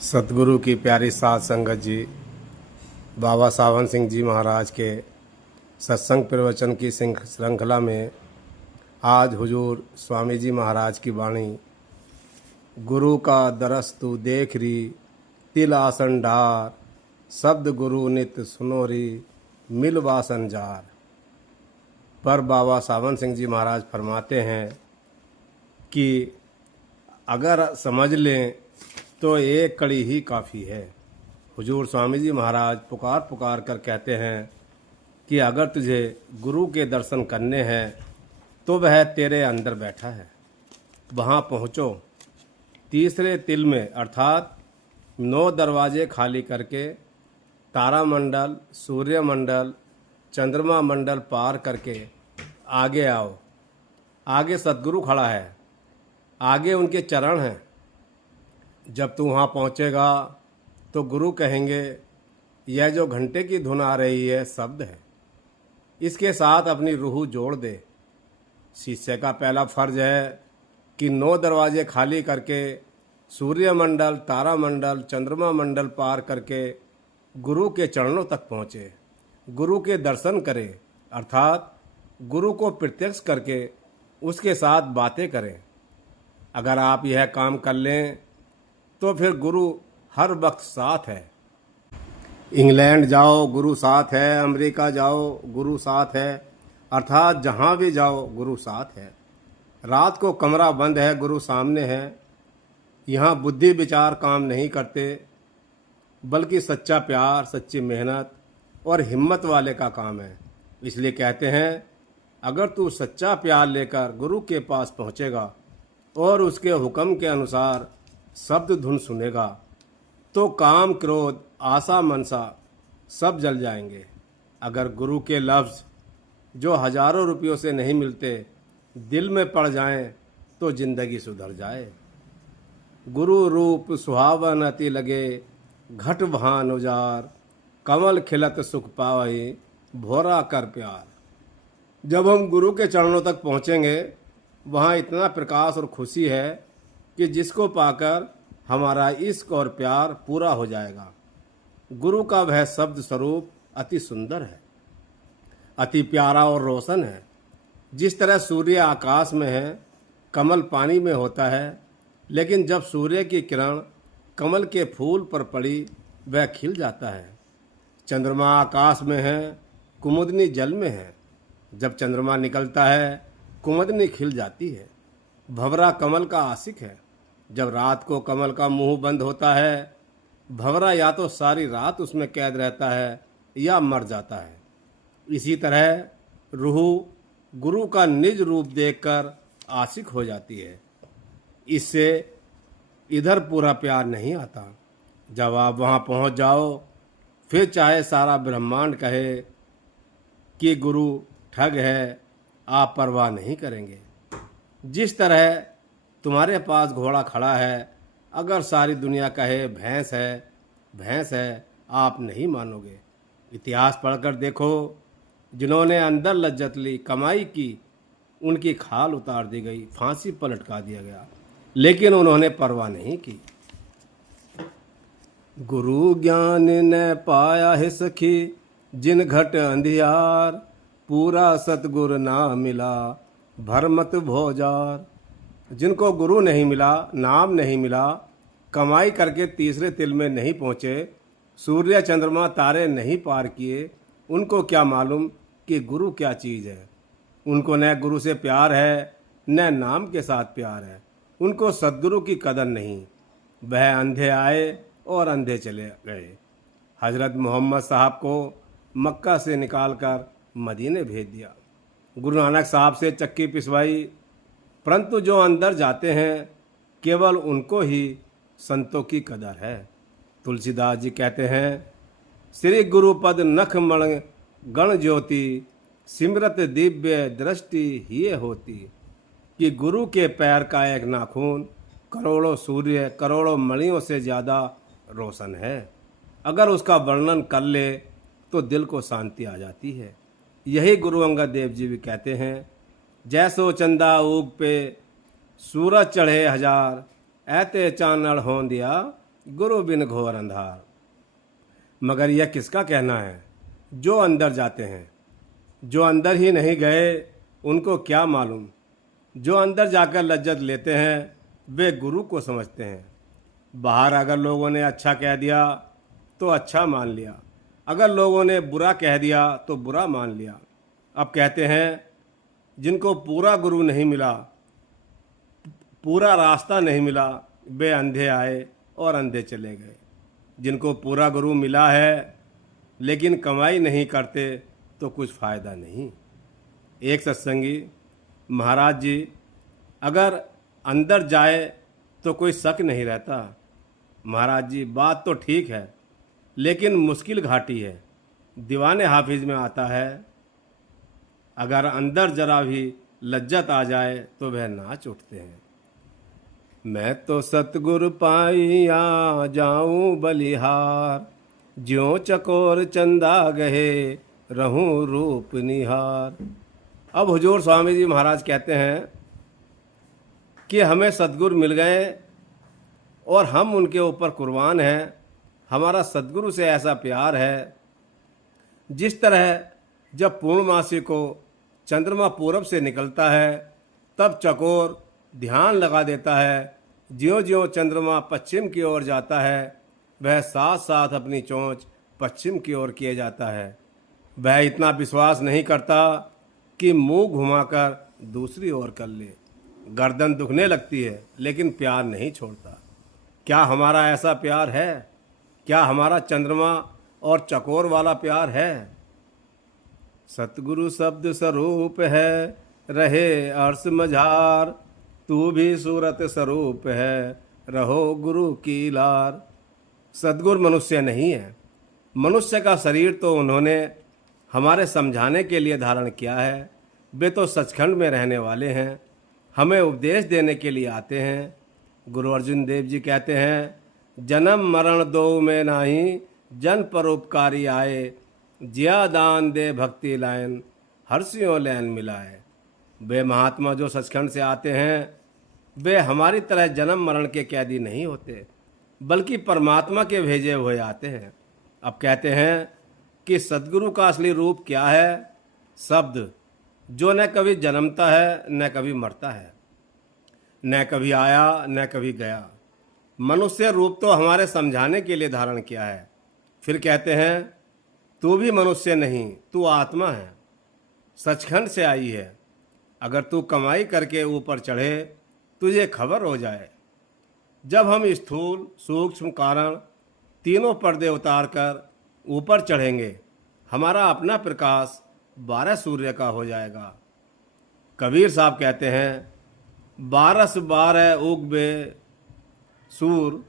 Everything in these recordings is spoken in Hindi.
सतगुरु की प्यारी साध संगत जी, बाबा सावन सिंह जी महाराज के सत्संग प्रवचन की श्रृंखला में आज हुजूर स्वामी जी महाराज की वाणी, गुरु का दरस तू देख री, तिल आसन डार, शब्द गुरु नित सुनोरी, मिल वासन जार। पर बाबा सावन सिंह जी महाराज फरमाते हैं कि अगर समझ लें तो एक कड़ी ही काफ़ी है। हुजूर स्वामी जी महाराज पुकार पुकार कर कहते हैं कि अगर तुझे गुरु के दर्शन करने हैं तो वह तेरे अंदर बैठा है, वहाँ पहुँचो। तीसरे तिल में अर्थात 9 दरवाजे खाली करके तारामंडल, सूर्यमंडल, चंद्रमा मंडल पार करके आगे आओ। आगे सतगुरु खड़ा है, आगे उनके चरण हैं। जब तू वहाँ पहुँचेगा तो गुरु कहेंगे, यह जो घंटे की धुन आ रही है शब्द है, इसके साथ अपनी रूह जोड़ दे। शिष्य का पहला फर्ज है कि 9 दरवाजे खाली करके सूर्यमंडल, तारामंडल, चंद्रमा मंडल पार करके गुरु के चरणों तक पहुँचे, गुरु के दर्शन करे, अर्थात गुरु को प्रत्यक्ष करके उसके साथ बातें करें। अगर आप यह काम कर लें तो फिर गुरु हर वक्त साथ है। इंग्लैंड जाओ गुरु साथ है, अमेरिका जाओ गुरु साथ है, अर्थात जहाँ भी जाओ गुरु साथ है। रात को कमरा बंद है, गुरु सामने है। यहाँ बुद्धि विचार काम नहीं करते, बल्कि सच्चा प्यार, सच्ची मेहनत और हिम्मत वाले का काम है। इसलिए कहते हैं, अगर तू सच्चा प्यार लेकर गुरु के पास पहुँचेगा और उसके हुक्म के अनुसार शब्द धुन सुनेगा तो काम, क्रोध, आशा, मनसा सब जल जाएंगे। अगर गुरु के लफ्ज़ जो हजारों रुपयों से नहीं मिलते दिल में पड़ जाएं तो जिंदगी सुधर जाए। गुरु रूप सुहावन अति लगे, घट भान उजार, कमल खिलत सुख पावई, भोरा कर प्यार। जब हम गुरु के चरणों तक पहुँचेंगे वहाँ इतना प्रकाश और खुशी है कि जिसको पाकर हमारा इश्क और प्यार पूरा हो जाएगा। गुरु का वह शब्द स्वरूप अति सुंदर है, अति प्यारा और रोशन है। जिस तरह सूर्य आकाश में है, कमल पानी में होता है, लेकिन जब सूर्य की किरण कमल के फूल पर पड़ी वह खिल जाता है। चंद्रमा आकाश में है, कुमुदनी जल में है। जब चंद्रमा निकलता है कुमुदनी खिल जाती है। भंवरा कमल का आशिक है। जब रात को कमल का मुंह बंद होता है, भंवरा या तो सारी रात उसमें कैद रहता है या मर जाता है। इसी तरह रूह गुरु का निज रूप देखकर आशिक हो जाती है। इससे इधर पूरा प्यार नहीं आता। जब आप वहाँ पहुँच जाओ, फिर चाहे सारा ब्रह्मांड कहे कि गुरु ठग है, आप परवाह नहीं करेंगे। जिस तरह तुम्हारे पास घोड़ा खड़ा है, अगर सारी दुनिया कहे भैंस है, भैंस है, आप नहीं मानोगे। इतिहास पढ़कर देखो, जिन्होंने अंदर लज्जत ली, कमाई की, उनकी खाल उतार दी गई, फांसी पर लटका दिया गया, लेकिन उन्होंने परवाह नहीं की। गुरु ज्ञान न पाया है सखी, जिन घट अंधियार, पूरा सतगुरु ना मिला, भरमत भोजार। जिनको गुरु नहीं मिला, नाम नहीं मिला, कमाई करके तीसरे तिल में नहीं पहुँचे, सूर्य चंद्रमा तारे नहीं पार किए, उनको क्या मालूम कि गुरु क्या चीज़ है। उनको न गुरु से प्यार है, न नाम के साथ प्यार है। उनको सद्गुरु की कदर नहीं। वह अंधे आए और अंधे चले गए। हजरत मोहम्मद साहब को मक्का से निकालकर मदीने भेज दिया। गुरु नानक साहब से चक्की पिसवाई, परंतु जो अंदर जाते हैं केवल उनको ही संतों की कदर है। तुलसीदास जी कहते हैं, श्री गुरुपद नख मण गण ज्योति, सिमरत दिव्य दृष्टि हिये होती। कि गुरु के पैर का एक नाखून करोड़ों सूर्य, करोड़ों मणियों से ज़्यादा रोशन है। अगर उसका वर्णन कर ले तो दिल को शांति आ जाती है। यही गुरु अंगद देव जी भी कहते हैं, जैसो चंदा ऊग पे सूरज चढ़े हजार, ऐते चानड़ हों दिया, गुरु बिन घोर अंधार। मगर यह किसका कहना है जो अंदर जाते हैं। जो अंदर ही नहीं गए उनको क्या मालूम। जो अंदर जाकर लज्जत लेते हैं वे गुरु को समझते हैं। बाहर अगर लोगों ने अच्छा कह दिया तो अच्छा मान लिया, अगर लोगों ने बुरा कह दिया तो बुरा मान लिया। अब कहते हैं जिनको पूरा गुरु नहीं मिला, पूरा रास्ता नहीं मिला, वे अंधे आए और अंधे चले गए। जिनको पूरा गुरु मिला है लेकिन कमाई नहीं करते तो कुछ फ़ायदा नहीं। एक सत्संगी महाराज जी अगर अंदर जाए तो कोई शक नहीं रहता। महाराज जी बात तो ठीक है लेकिन मुश्किल घाटी है। दीवाने हाफिज में आता है अगर अंदर जरा भी लज्जत आ जाए तो वह नाच उठते हैं। मैं तो सतगुर पाइया जाऊं बलिहार, ज्यों चकोर चंदा गहे रहूं रूप निहार। अब हुजूर स्वामी जी महाराज कहते हैं कि हमें सतगुरु मिल गए और हम उनके ऊपर कुर्बान हैं। हमारा सतगुरु से ऐसा प्यार है जिस तरह जब पूर्णमासी को चंद्रमा पूरब से निकलता है तब चकोर ध्यान लगा देता है। ज्यों ज्यों चंद्रमा पश्चिम की ओर जाता है वह साथ साथ अपनी चोंच पश्चिम की ओर किए जाता है। वह इतना विश्वास नहीं करता कि मुंह घुमाकर दूसरी ओर कर ले। गर्दन दुखने लगती है लेकिन प्यार नहीं छोड़ता। क्या हमारा ऐसा प्यार है? क्या हमारा चंद्रमा और चकोर वाला प्यार है? सतगुरु शब्द स्वरूप है रहे अर्श मझार, तू भी सूरत स्वरूप है रहो गुरु की लार। सतगुरु मनुष्य नहीं है। मनुष्य का शरीर तो उन्होंने हमारे समझाने के लिए धारण किया है। वे तो सचखंड में रहने वाले हैं, हमें उपदेश देने के लिए आते हैं। गुरु अर्जुन देव जी कहते हैं जन्म मरण दो में नाही, जन परोपकारी आए, जिया दान दे भक्ति लायन, हर्षियों लैन मिलाए। वे महात्मा जो सचखंड से आते हैं वे हमारी तरह जन्म मरण के कैदी नहीं होते बल्कि परमात्मा के भेजे हुए आते हैं। अब कहते हैं कि सद्गुरु का असली रूप क्या है? शब्द जो न कभी जन्मता है न कभी मरता है, न कभी आया न कभी गया। मनुष्य रूप तो हमारे समझाने के लिए धारण किया है। फिर कहते हैं तू भी मनुष्य नहीं, तू आत्मा है, सचखंड से आई है। अगर तू कमाई करके ऊपर चढ़े तुझे खबर हो जाए। जब हम स्थूल सूक्ष्म कारण तीनों पर्दे उतार कर ऊपर चढ़ेंगे हमारा अपना प्रकाश 12 सूर्य का हो जाएगा। कबीर साहब कहते हैं 12 उगबे सूर,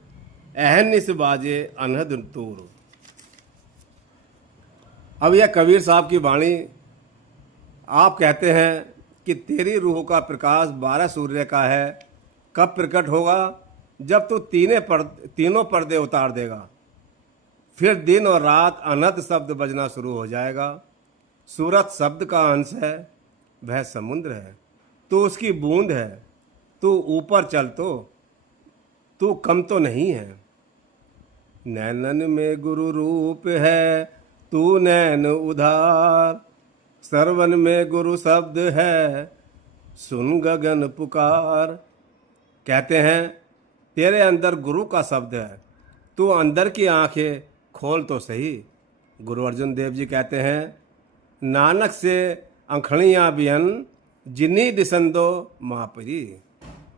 अहनिस बाजे अनहद तूर। अब यह कबीर साहब की वाणी आप कहते हैं कि तेरी रूह का प्रकाश 12 सूर्य का है। कब प्रकट होगा? जब तू तीनों पर्दे उतार देगा। फिर दिन और रात अनहद शब्द बजना शुरू हो जाएगा। सूरत शब्द का अंश है, वह समुद्र है, तू उसकी बूंद है। तू ऊपर चल तो तू कम तो नहीं है। नैनन में गुरु रूप है, तू नैन उधार, सरवन में गुरु शब्द है, सुन गगन पुकार। कहते हैं तेरे अंदर गुरु का शब्द है, तू अंदर की आंखें खोल तो सही। गुरु अर्जुन देव जी कहते हैं नानक से अंखड़ियाँ बियन, जिन्नी दिसंदो मापरी।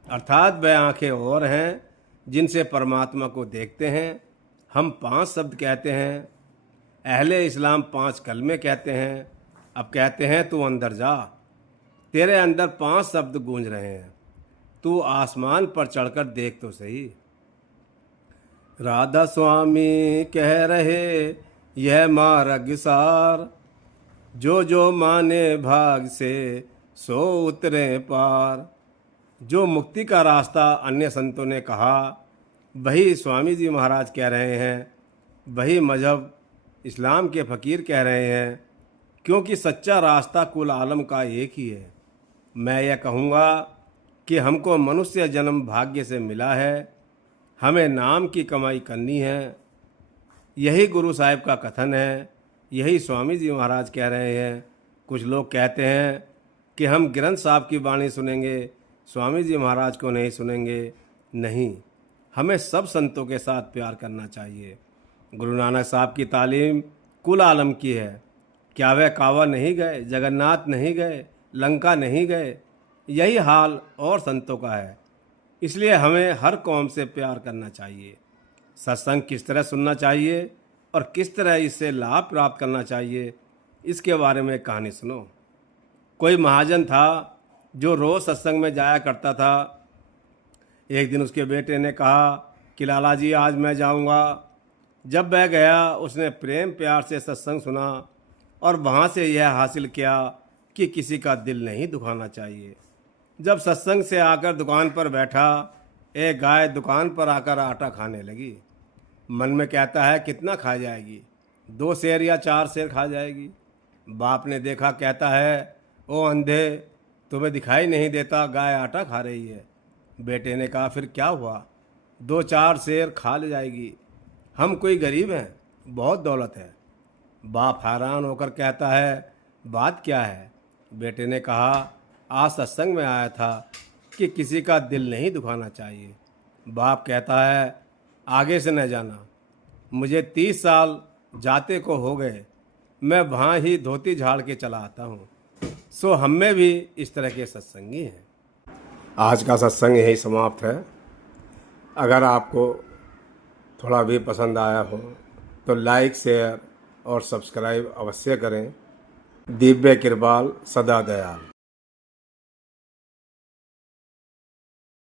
अर्थात वह आंखें और हैं जिनसे परमात्मा को देखते हैं। हम 5 शब्द कहते हैं, अहले इस्लाम 5 कलमे कहते हैं। अब कहते हैं तू अंदर जा, तेरे अंदर 5 शब्द गूंज रहे हैं। तू आसमान पर चढ़कर देख तो सही। राधा स्वामी कह रहे यह मार्ग सार, जो जो माने भाग से सो उतरे पार। जो मुक्ति का रास्ता अन्य संतों ने कहा वही स्वामी जी महाराज कह रहे हैं, वही मजहब इस्लाम के फ़कीर कह रहे हैं, क्योंकि सच्चा रास्ता कुल आलम का एक ही है। मैं यह कहूँगा कि हमको मनुष्य जन्म भाग्य से मिला है। हमें नाम की कमाई करनी है। यही गुरु साहिब का कथन है, यही स्वामी जी महाराज कह रहे हैं। कुछ लोग कहते हैं कि हम ग्रंथ साहब की वाणी सुनेंगे, स्वामी जी महाराज को नहीं सुनेंगे। नहीं, हमें सब संतों के साथ प्यार करना चाहिए। गुरु नानक साहब की तालीम कुल आलम की है। क्या वह कावा नहीं गए, जगन्नाथ नहीं गए, लंका नहीं गए? यही हाल और संतों का है। इसलिए हमें हर कौम से प्यार करना चाहिए। सत्संग किस तरह सुनना चाहिए और किस तरह इससे लाभ प्राप्त करना चाहिए, इसके बारे में कहानी सुनो। कोई महाजन था जो रोज़ सत्संग में जाया करता था। एक दिन उसके बेटे ने कहा कि लाला जी आज मैं जाऊंगा। जब वह गया, उसने प्रेम प्यार से सत्संग सुना और वहाँ से यह हासिल किया कि किसी का दिल नहीं दुखाना चाहिए। जब सत्संग से आकर दुकान पर बैठा, एक गाय दुकान पर आकर आटा खाने लगी। मन में कहता है कितना खा जाएगी, 2 सेर या 4 सेर खा जाएगी। बाप ने देखा, कहता है ओ अंधे, तुम्हें दिखाई नहीं देता गाय आटा खा रही है? बेटे ने कहा फिर क्या हुआ, 2-4 सेर खा ले जाएगी। हम कोई गरीब हैं, बहुत दौलत है। बाप हैरान होकर कहता है बात क्या है? बेटे ने कहा आज सत्संग में आया था कि किसी का दिल नहीं दुखाना चाहिए। बाप कहता है आगे से न जाना, मुझे 30 साल जाते को हो गए, मैं वहाँ ही धोती झाड़ के चला आता हूँ। सो हम में भी इस तरह के सत्संगी हैं। आज का सत्संग यही समाप्त है। अगर आपको थोड़ा भी पसंद आया हो तो लाइक, शेयर और सब्सक्राइब अवश्य करें। दिव्य कृपाल सदा दयाल।